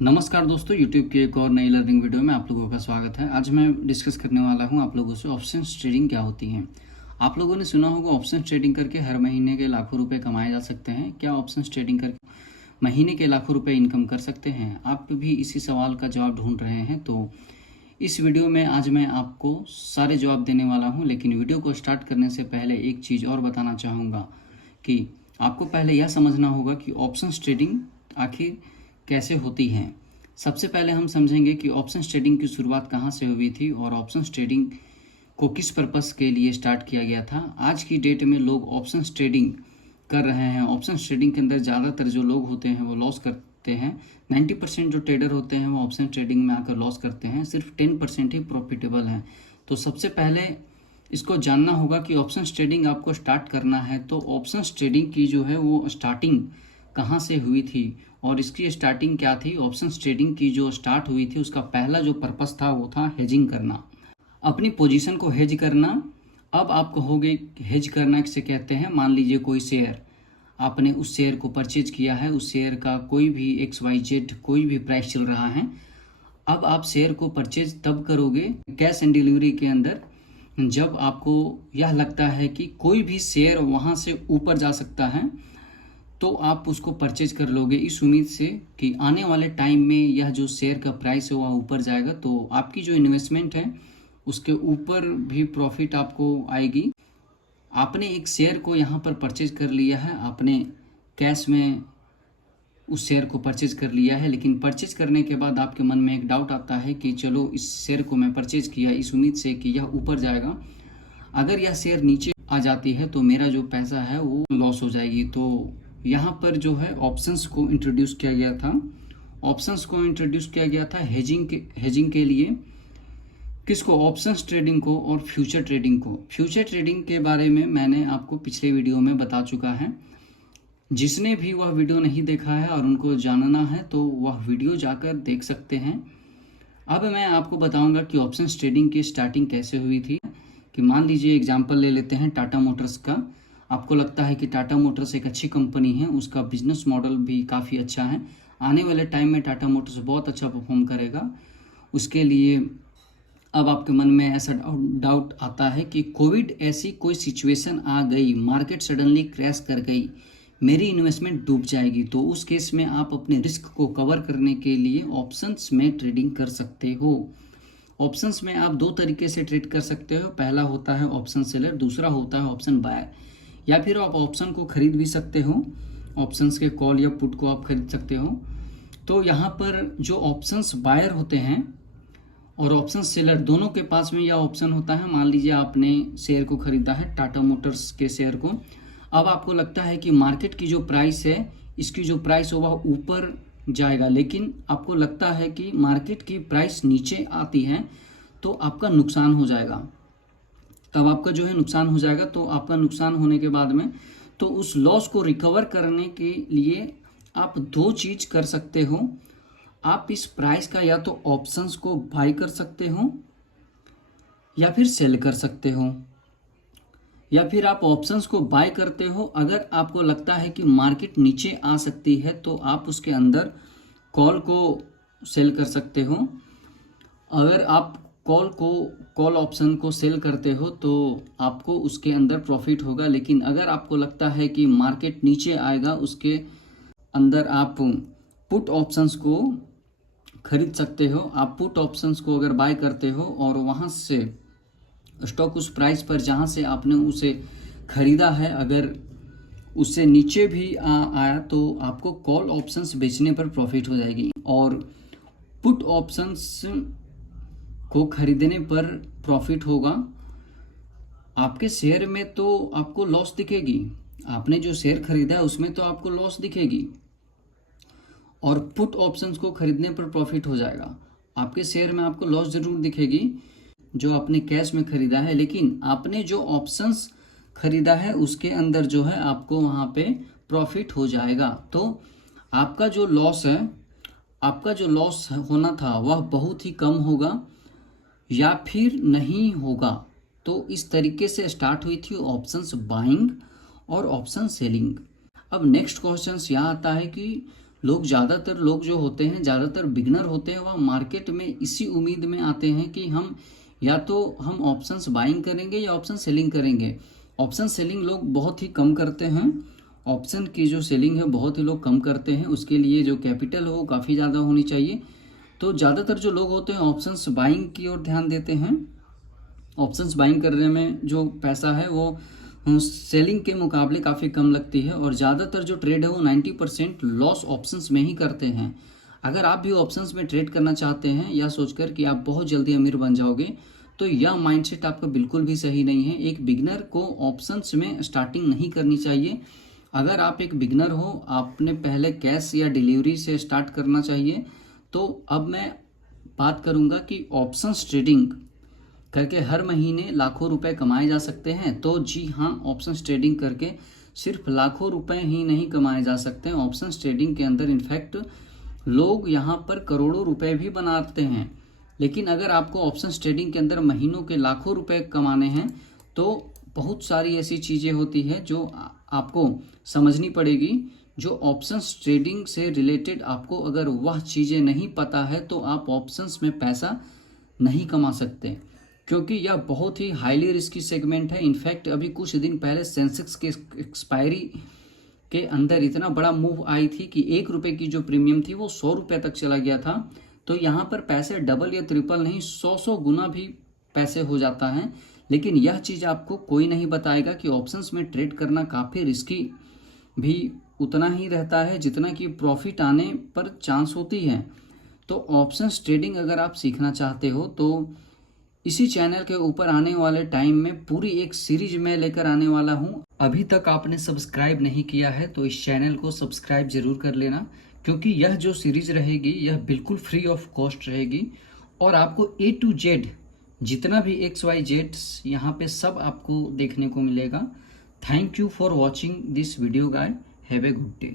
नमस्कार दोस्तों, YouTube के एक और नई लर्निंग वीडियो में आप लोगों का स्वागत है। आज मैं डिस्कस करने वाला हूं आप लोगों से ऑप्शंस ट्रेडिंग क्या होती है। आप लोगों ने सुना होगा ऑप्शंस ट्रेडिंग करके हर महीने के लाखों रुपए कमाए जा सकते हैं। क्या ऑप्शंस ट्रेडिंग करके महीने के लाखों रुपए इनकम कर सकते हैं? आप भी इसी सवाल का जवाब ढूंढ रहे हैं, तो इस वीडियो में आज मैं आपको सारे जवाब देने वाला हूँ। लेकिन वीडियो को स्टार्ट करने से पहले एक चीज़ और बताना चाहूँगा कि आपको पहले यह समझना होगा कि ऑप्शंस ट्रेडिंग आखिर कैसे होती हैं। सबसे पहले हम समझेंगे कि ऑप्शंस ट्रेडिंग की शुरुआत कहाँ से हुई थी और ऑप्शंस ट्रेडिंग को किस पर्पस के लिए स्टार्ट किया गया था। आज की डेट में लोग ऑप्शंस ट्रेडिंग कर रहे हैं। ऑप्शंस ट्रेडिंग के अंदर ज़्यादातर जो लोग होते हैं वो लॉस करते हैं। 90% जो ट्रेडर होते हैं वो ऑप्शन ट्रेडिंग में आकर लॉस करते हैं, सिर्फ 10% ही प्रॉफिटेबल हैं। तो सबसे पहले इसको जानना होगा कि ऑप्शंस ट्रेडिंग आपको स्टार्ट करना है तो ऑप्शंस ट्रेडिंग की जो है वो स्टार्टिंग कहाँ से हुई थी और इसकी स्टार्टिंग क्या थी। ऑप्शंस ट्रेडिंग की जो स्टार्ट हुई थी उसका पहला जो पर्पस था वो था हेजिंग करना, अपनी पोजीशन को हेज करना। अब आप कहोगे हेज करना किसे कहते हैं। मान लीजिए कोई शेयर, आपने उस शेयर को परचेज किया है, उस शेयर का कोई भी XYZ कोई भी प्राइस चल रहा है। अब आप शेयर को परचेज तब करोगे कैश एंड डिलीवरी के अंदर जब आपको यह लगता है कि कोई भी शेयर वहाँ से ऊपर जा सकता है, तो आप उसको परचेज कर लोगे इस उम्मीद से कि आने वाले टाइम में यह जो शेयर का प्राइस है वह ऊपर जाएगा, तो आपकी जो इन्वेस्टमेंट है उसके ऊपर भी प्रॉफिट आपको आएगी। आपने एक शेयर को यहाँ पर परचेज कर लिया है, आपने कैश में उस शेयर को परचेज कर लिया है, लेकिन परचेज करने के बाद आपके मन में एक डाउट आता है कि चलो इस शेयर को मैं परचेज किया इस उम्मीद से कि यह ऊपर जाएगा, अगर यह शेयर नीचे आ जाती है तो मेरा जो पैसा है वो लॉस हो जाएगी। तो यहाँ पर जो है ऑप्शंस को इंट्रोड्यूस किया गया था। ऑप्शंस को इंट्रोड्यूस किया गया था हेजिंग के लिए। किसको? ऑप्शंस ट्रेडिंग को और फ्यूचर ट्रेडिंग को। फ्यूचर ट्रेडिंग के बारे में मैंने आपको पिछले वीडियो में बता चुका है। जिसने भी वह वीडियो नहीं देखा है और उनको जानना है तो वह वीडियो जाकर देख सकते हैं। अब मैं आपको बताऊंगा कि ऑप्शंस ट्रेडिंग की स्टार्टिंग कैसे हुई थी। कि मान लीजिए एग्जांपल ले लेते हैं टाटा मोटर्स का। आपको लगता है कि टाटा मोटर्स एक अच्छी कंपनी है, उसका बिजनेस मॉडल भी काफ़ी अच्छा है, आने वाले टाइम में टाटा मोटर्स बहुत अच्छा परफॉर्म करेगा। उसके लिए अब आपके मन में ऐसा डाउट आता है कि कोविड ऐसी कोई सिचुएशन आ गई, मार्केट सडनली क्रैश कर गई, मेरी इन्वेस्टमेंट डूब जाएगी, तो उस केस में आप अपने रिस्क को कवर करने के लिए ऑप्शंस में ट्रेडिंग कर सकते हो। ऑप्शंस में आप दो तरीके से ट्रेड कर सकते हो। पहला होता है ऑप्शन सेलर, दूसरा होता है ऑप्शन बायर। या फिर आप ऑप्शन को खरीद भी सकते हो, ऑप्शंस के कॉल या पुट को आप खरीद सकते हो। तो यहाँ पर जो ऑप्शंस बायर होते हैं और ऑप्शन सेलर दोनों के पास में यह ऑप्शन होता है। मान लीजिए आपने शेयर को खरीदा है, टाटा मोटर्स के शेयर को। अब आपको लगता है कि मार्केट की जो प्राइस है, इसकी जो प्राइस है वह ऊपर जाएगा, लेकिन आपको लगता है कि मार्केट की प्राइस नीचे आती है तो आपका नुकसान हो जाएगा। तब आपका जो है नुकसान हो जाएगा। तो आपका नुकसान होने के बाद में तो उस लॉस को रिकवर करने के लिए आप दो चीज कर सकते हो। आप इस प्राइस का या तो ऑप्शंस को बाय कर सकते हो या फिर सेल कर सकते हो। या फिर आप ऑप्शंस को बाय करते हो, अगर आपको लगता है कि मार्केट नीचे आ सकती है तो आप उसके अंदर कॉल को सेल कर सकते हो। अगर आप कॉल ऑप्शन को सेल करते हो तो आपको उसके अंदर प्रॉफिट होगा। लेकिन अगर आपको लगता है कि मार्केट नीचे आएगा, उसके अंदर आप पुट ऑप्शंस को खरीद सकते हो। आप पुट ऑप्शंस को अगर बाय करते हो और वहाँ से स्टॉक उस प्राइस पर जहाँ से आपने उसे खरीदा है, अगर उससे नीचे भी आया तो आपको कॉल ऑप्शंस बेचने पर प्रॉफिट हो जाएगी और पुट ऑप्शंस को खरीदने पर प्रॉफिट होगा। आपके शेयर में तो आपको लॉस दिखेगी, आपने जो शेयर खरीदा है उसमें तो आपको लॉस दिखेगी, और पुट ऑप्शंस को खरीदने पर प्रॉफिट हो जाएगा। आपके शेयर में आपको लॉस जरूर दिखेगी जो आपने कैश में खरीदा है, लेकिन आपने जो ऑप्शंस खरीदा है उसके अंदर जो है आपको वहाँ पे प्रॉफिट हो जाएगा। तो आपका जो लॉस है, आपका जो लॉस होना था वह बहुत ही कम होगा या फिर नहीं होगा। तो इस तरीके से स्टार्ट हुई थी ऑप्शंस बाइंग और ऑप्शन सेलिंग। अब नेक्स्ट क्वेश्चन यहाँ आता है कि ज़्यादातर लोग जो होते हैं, ज़्यादातर बिगनर होते हैं, वह मार्केट में इसी उम्मीद में आते हैं कि हम या तो हम ऑप्शंस बाइंग करेंगे या ऑप्शन सेलिंग करेंगे। ऑप्शन सेलिंग लोग बहुत ही कम करते हैं, ऑप्शन की जो सेलिंग है बहुत ही लोग कम करते हैं। उसके लिए जो कैपिटल हो वो काफ़ी ज़्यादा होनी चाहिए। तो ज़्यादातर जो लोग होते हैं ऑप्शंस बाइंग की ओर ध्यान देते हैं। ऑप्शंस बाइंग करने में जो पैसा है वो सेलिंग के मुकाबले काफ़ी कम लगती है, और ज़्यादातर जो ट्रेड है वो 90% लॉस ऑप्शंस में ही करते हैं। अगर आप भी ऑप्शंस में ट्रेड करना चाहते हैं या सोचकर कि आप बहुत जल्दी अमीर बन जाओगे, तो यह माइंडसेट आपका बिल्कुल भी सही नहीं है। एक बिगनर को ऑप्शंस में स्टार्टिंग नहीं करनी चाहिए। अगर आप एक बिगनर हो, आपने पहले कैश या डिलीवरी से स्टार्ट करना चाहिए। तो अब मैं बात करूंगा कि ऑप्शंस ट्रेडिंग करके हर महीने लाखों रुपए कमाए जा सकते हैं। तो जी हाँ, ऑप्शंस ट्रेडिंग करके सिर्फ लाखों रुपए ही नहीं कमाए जा सकते हैं। ऑप्शंस ट्रेडिंग के अंदर इनफैक्ट लोग यहाँ पर करोड़ों रुपए भी बनाते हैं। लेकिन अगर आपको ऑप्शंस ट्रेडिंग के अंदर महीनों के लाखों रुपए कमाने हैं, तो बहुत सारी ऐसी चीज़ें होती है जो आपको समझनी पड़ेगी। जो ऑप्शंस ट्रेडिंग से रिलेटेड आपको अगर वह चीज़ें नहीं पता है, तो आप ऑप्शंस में पैसा नहीं कमा सकते, क्योंकि यह बहुत ही हाईली रिस्की सेगमेंट है। इनफैक्ट अभी कुछ दिन पहले सेंसेक्स के एक्सपायरी के अंदर इतना बड़ा मूव आई थी कि 1 रुपये की जो प्रीमियम थी वो 100 रुपये तक चला गया था। तो यहाँ पर पैसे डबल या ट्रिपल नहीं, 100 गुना भी पैसे हो जाता है। लेकिन यह चीज़ आपको कोई नहीं बताएगा कि ऑप्शंस में ट्रेड करना काफ़ी रिस्की भी उतना ही रहता है जितना कि प्रॉफिट आने पर चांस होती है। तो ऑप्शंस ट्रेडिंग अगर आप सीखना चाहते हो, तो इसी चैनल के ऊपर आने वाले टाइम में पूरी एक सीरीज में लेकर आने वाला हूं। अभी तक आपने सब्सक्राइब नहीं किया है तो इस चैनल को सब्सक्राइब जरूर कर लेना, क्योंकि यह जो सीरीज रहेगी यह बिल्कुल फ्री ऑफ कॉस्ट रहेगी, और आपको A to Z जितना भी XYZ यहाँ पे सब आपको देखने को मिलेगा। Thank you for watching this video guys. Have a good day.